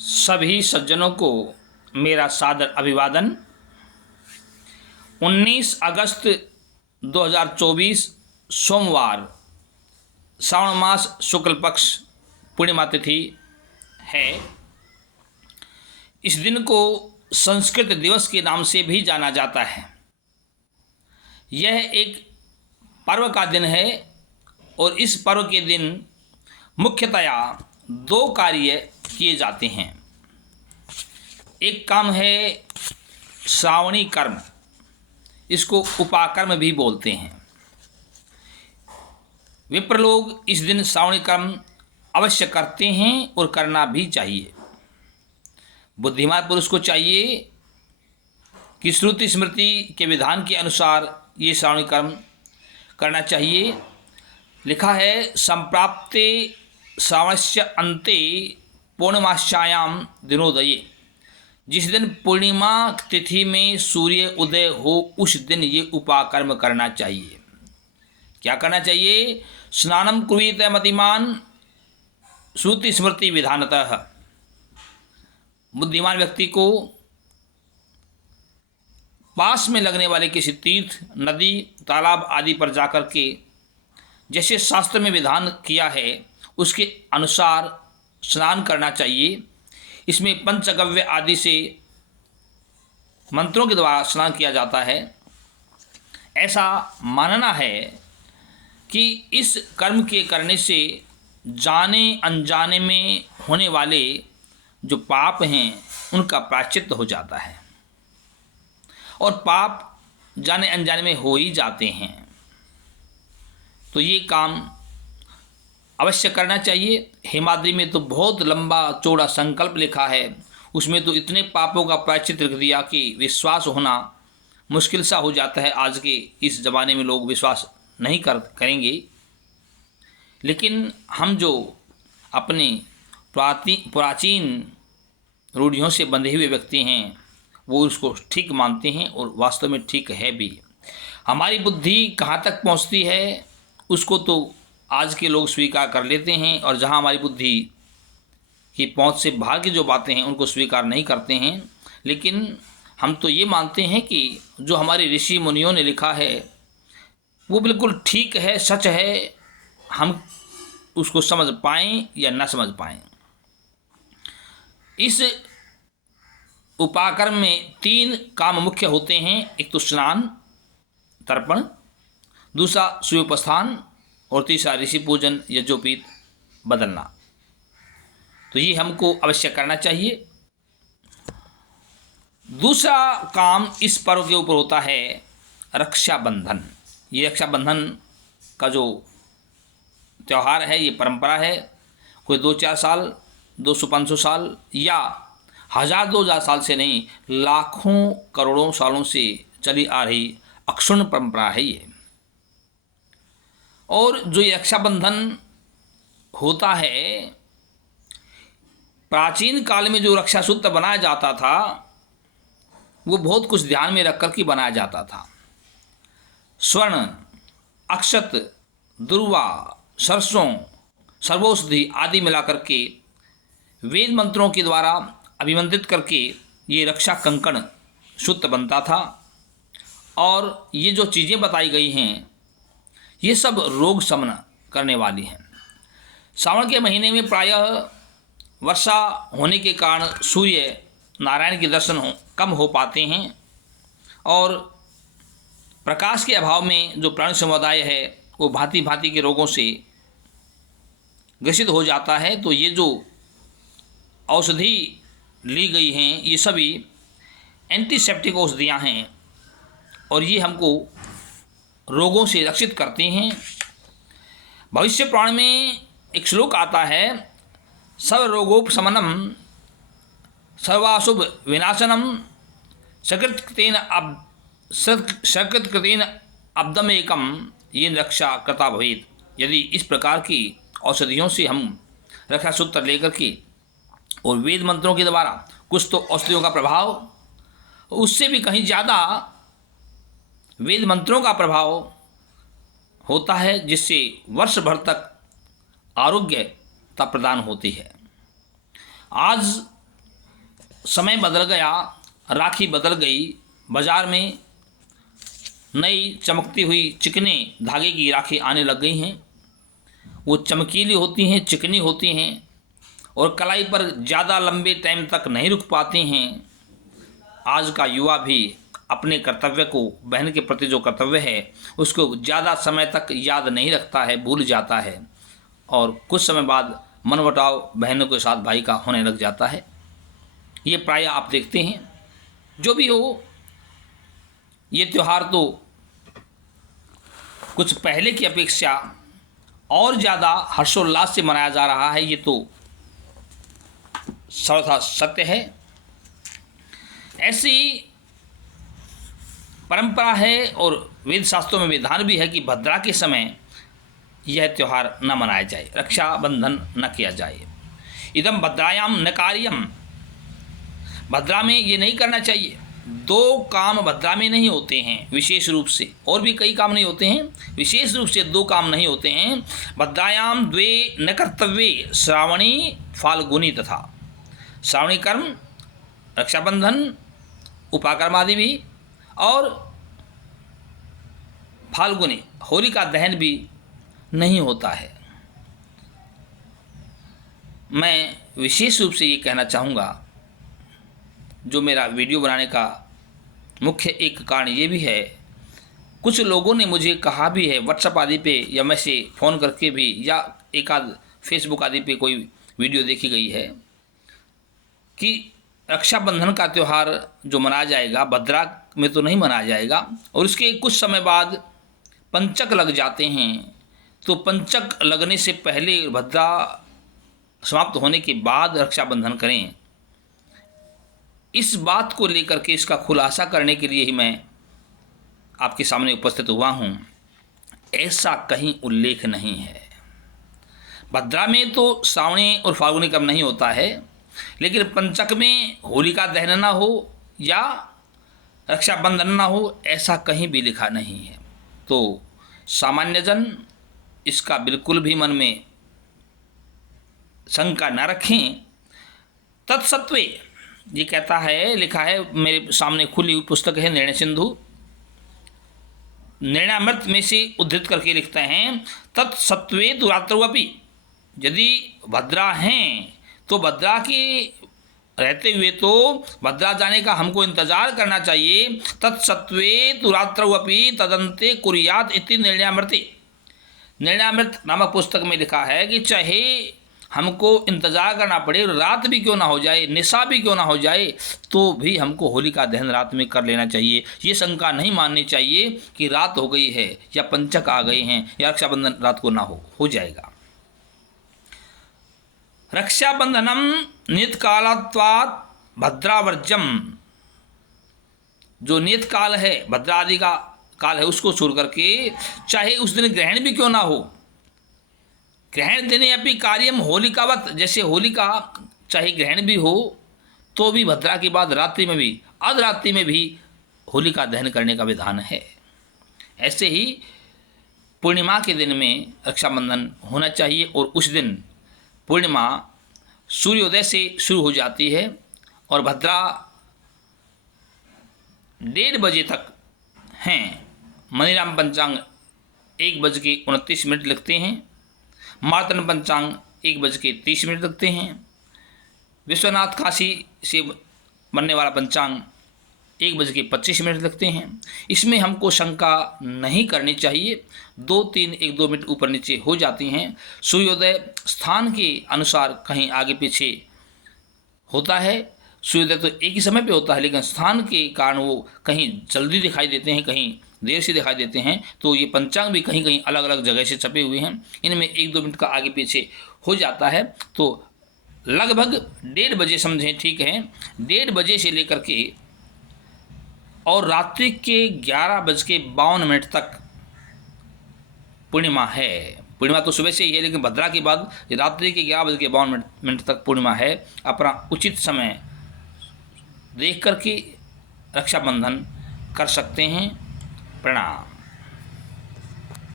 सभी सज्जनों को मेरा सादर अभिवादन। 19 अगस्त 2024 सोमवार, श्रावण मास शुक्ल पक्ष पूर्णिमा तिथि है। इस दिन को संस्कृत दिवस के नाम से भी जाना जाता है। यह एक पर्व का दिन है और इस पर्व के दिन मुख्यतया दो कार्य किए जाते हैं। एक काम है श्रावणी कर्म, इसको उपाकर्म भी बोलते हैं। विप्र लोग इस दिन श्रावणी कर्म अवश्य करते हैं और करना भी चाहिए। बुद्धिमान पुरुष को चाहिए कि श्रुति स्मृति के विधान के अनुसार ये श्रावणी कर्म करना चाहिए। लिखा है, संप्राप्ते श्रावणस्य अन्ते पूर्णमास्यायाम दिनोदये। जिस दिन पूर्णिमा तिथि में सूर्य उदय हो उस दिन ये उपाकर्म करना चाहिए। क्या करना चाहिए? स्नानम कुर्वीत मतिमान श्रुति स्मृति विधानतः। बुद्धिमान व्यक्ति को पास में लगने वाले किसी तीर्थ, नदी, तालाब आदि पर जाकर के जैसे शास्त्र में विधान किया है उसके अनुसार स्नान करना चाहिए। इसमें पंचगव्य आदि से मंत्रों के द्वारा स्नान किया जाता है। ऐसा मानना है कि इस कर्म के करने से जाने अनजाने में होने वाले जो पाप हैं उनका प्रायश्चित हो जाता है और पाप जाने अनजाने में हो ही जाते हैं। तो ये काम अवश्य करना चाहिए। हेमाद्रि में तो बहुत लंबा चौड़ा संकल्प लिखा है, उसमें तो इतने पापों का प्रायश्चित लिख दिया कि विश्वास होना मुश्किल सा हो जाता है। आज के इस ज़माने में लोग विश्वास नहीं करेंगे, लेकिन हम जो अपने प्राचीन रूढ़ियों से बंधे हुए व्यक्ति हैं वो उसको ठीक मानते हैं और वास्तव में ठीक है भी। हमारी बुद्धि कहाँ तक पहुँचती है उसको तो आज के लोग स्वीकार कर लेते हैं और जहाँ हमारी बुद्धि की पहुँच से बाहर की जो बातें हैं उनको स्वीकार नहीं करते हैं। लेकिन हम तो ये मानते हैं कि जो हमारे ऋषि मुनियों ने लिखा है वो बिल्कुल ठीक है, सच है। हम उसको समझ पाएँ या न समझ पाएँ। इस उपाकर्म में 3 काम मुख्य होते हैं। एक तो स्नान तर्पण, दूसरा सूर्योपस्थान और तीसरा ऋषि पूजन यज्ञोपीत बदलना। तो ये हमको अवश्य करना चाहिए। दूसरा काम इस पर्व के ऊपर होता है रक्षाबंधन। ये रक्षाबंधन का जो त्यौहार है, ये परंपरा है। कोई 2-4 साल, 200-500 साल या 1000-2000 साल से नहीं, लाखों करोड़ों सालों से चली आ रही अक्षुण्ण परंपरा है ये। और जो ये रक्षाबंधन होता है, प्राचीन काल में जो रक्षा सूत्र बनाया जाता था वो बहुत कुछ ध्यान में रख कर के बनाया जाता था। स्वर्ण, अक्षत, दुर्वा, सरसों, सर्वौषधि आदि मिलाकर के वेद मंत्रों के द्वारा अभिमंत्रित करके ये रक्षा कंकण सूत्र बनता था। और ये जो चीज़ें बताई गई हैं ये सब रोग शमन करने वाली हैं। श्रावण के महीने में प्रायः वर्षा होने के कारण सूर्य नारायण के दर्शन कम हो पाते हैं और प्रकाश के अभाव में जो प्राणी समुदाय है वो भांति भांति के रोगों से ग्रसित हो जाता है। तो ये जो औषधि ली गई हैं ये सभी एंटीसेप्टिक औषधियाँ हैं और ये हमको रोगों से रक्षित करते हैं। भविष्य पुराण में एक श्लोक आता है, सर्वरोगोपशमनम सर्वाशुभ विनाशनम सकृत्कृतेन अब्दमेकम ये रक्षा कृता भवेत्। यदि इस प्रकार की औषधियों से हम रक्षा सूत्र लेकर के और वेद मंत्रों के द्वारा, कुछ तो औषधियों का प्रभाव, उससे भी कहीं ज़्यादा वेद मंत्रों का प्रभाव होता है जिससे वर्ष भर तक आरोग्यता प्रदान होती है। आज समय बदल गया, राखी बदल गई, बाज़ार में नई चमकती हुई चिकने धागे की राखी आने लग गई हैं। वो चमकीली होती हैं, चिकनी होती हैं और कलाई पर ज़्यादा लंबे टाइम तक नहीं रुक पाती हैं। आज का युवा भी अपने कर्तव्य को, बहन के प्रति जो कर्तव्य है उसको ज़्यादा समय तक याद नहीं रखता है, भूल जाता है और कुछ समय बाद मनमुटाव बहनों के साथ भाई का होने लग जाता है। ये प्राय आप देखते हैं। जो भी हो, ये त्यौहार तो कुछ पहले की अपेक्षा और ज़्यादा हर्षोल्लास से मनाया जा रहा है, ये तो सर्वथा सत्य है। ऐसी परंपरा है और वेद शास्त्रों में विधान भी है कि भद्रा के समय यह त्यौहार न मनाया जाए, रक्षाबंधन न किया जाए। इदम भद्रायाम न कार्यम, भद्रा में ये नहीं करना चाहिए। दो काम भद्रा में नहीं होते हैं विशेष रूप से, और भी कई काम नहीं होते हैं, विशेष रूप से दो काम नहीं होते हैं। भद्रायाम द्वे न कर्तव्ये श्रावणी फाल्गुनी तथा, श्रावणी कर्म रक्षाबंधन उपाकर्म आदि भी, और फाल्गुनी होलिका दहन भी नहीं होता है। मैं विशेष रूप से ये कहना चाहूँगा, जो मेरा वीडियो बनाने का मुख्य एक कारण ये भी है, कुछ लोगों ने मुझे कहा भी है व्हाट्सएप आदि पे या मैं से फ़ोन करके भी, या एक आध फेसबुक आदि पे कोई वीडियो देखी गई है कि रक्षाबंधन का त्यौहार जो मनाया जाएगा भद्रा में तो नहीं मनाया जाएगा, और उसके कुछ समय बाद पंचक लग जाते हैं। तो पंचक लगने से पहले, भद्रा समाप्त होने के बाद रक्षाबंधन करें। इस बात को लेकर के इसका खुलासा करने के लिए ही मैं आपके सामने उपस्थित हुआ हूँ। ऐसा कहीं उल्लेख नहीं है। भद्रा में तो श्रावणी और फाल्गुनी कर्म नहीं होता है, लेकिन पंचक में होलिका दहन ना हो या रक्षाबंधन ना हो, ऐसा कहीं भी लिखा नहीं है। तो सामान्य जन इसका बिल्कुल भी मन में शंका न रखें। तत्सत्वे ये कहता है, लिखा है, मेरे सामने खुली हुई पुस्तक है निर्णय सिंधु, निर्णयामृत में से उद्धृत करके लिखते हैं, तत्सत्वे तु रात्रवपि, यदि भद्रा हैं तो भद्रा के रहते हुए तो भद्रा जाने का हमको इंतजार करना चाहिए। तत्सत्वे तु रात्रवपि तदन्ते कुर्यात् इति निर्णयामृते, निर्णयामृत नामक पुस्तक में लिखा है कि चाहे हमको इंतज़ार करना पड़े, रात भी क्यों ना हो जाए, निशा भी क्यों ना हो जाए, तो भी हमको होलिका दहन रात में कर लेना चाहिए। ये शंका नहीं माननी चाहिए कि रात हो गई है या पंचक आ गए हैं या रक्षाबंधन रात को ना हो जाएगा। रक्षाबंधनम नियत कालत्वात् भद्रावर्जम, जो नियत काल है, भद्रा आदि का काल है, उसको छोड़ करके चाहे उस दिन ग्रहण भी क्यों ना हो, ग्रहण दिने अपनी कार्यम होलिकावत, जैसे होलिका चाहे ग्रहण भी हो तो भी भद्रा के बाद रात्रि में भी, अर्धरात्रि में भी होलिका दहन करने का विधान है। ऐसे ही पूर्णिमा के दिन में रक्षाबंधन होना चाहिए, और उस दिन पूर्णिमा सूर्योदय से शुरू हो जाती है और भद्रा 1:30 बजे तक हैं। मणिराम पंचांग 1:29 लिखते हैं, मार्तंड पंचांग 1:30 लिखते हैं, विश्वनाथ काशी से बनने वाला पंचांग 1:25 लिखते हैं। इसमें हमको शंका नहीं करनी चाहिए, 2-3 1-2 मिनट ऊपर नीचे हो जाती हैं। सूर्योदय स्थान के अनुसार कहीं आगे पीछे होता है, सूर्योदय तो एक ही समय पे होता है, लेकिन स्थान के कारण वो कहीं जल्दी दिखाई देते हैं, कहीं देर से दिखाई देते हैं। तो ये पंचांग भी कहीं कहीं अलग अलग जगह से छपे हुए हैं, इनमें 1-2 मिनट का आगे पीछे हो जाता है। तो लगभग 1:30 बजे समझें, ठीक है, 1:30 बजे से लेकर के और रात्रि के 11:52 तक पूर्णिमा है। पूर्णिमा तो सुबह से ही है, लेकिन भद्रा के बाद रात्रि के 11:52 तक पूर्णिमा है। अपना उचित समय देख करके रक्षाबंधन कर सकते हैं। प्रणाम।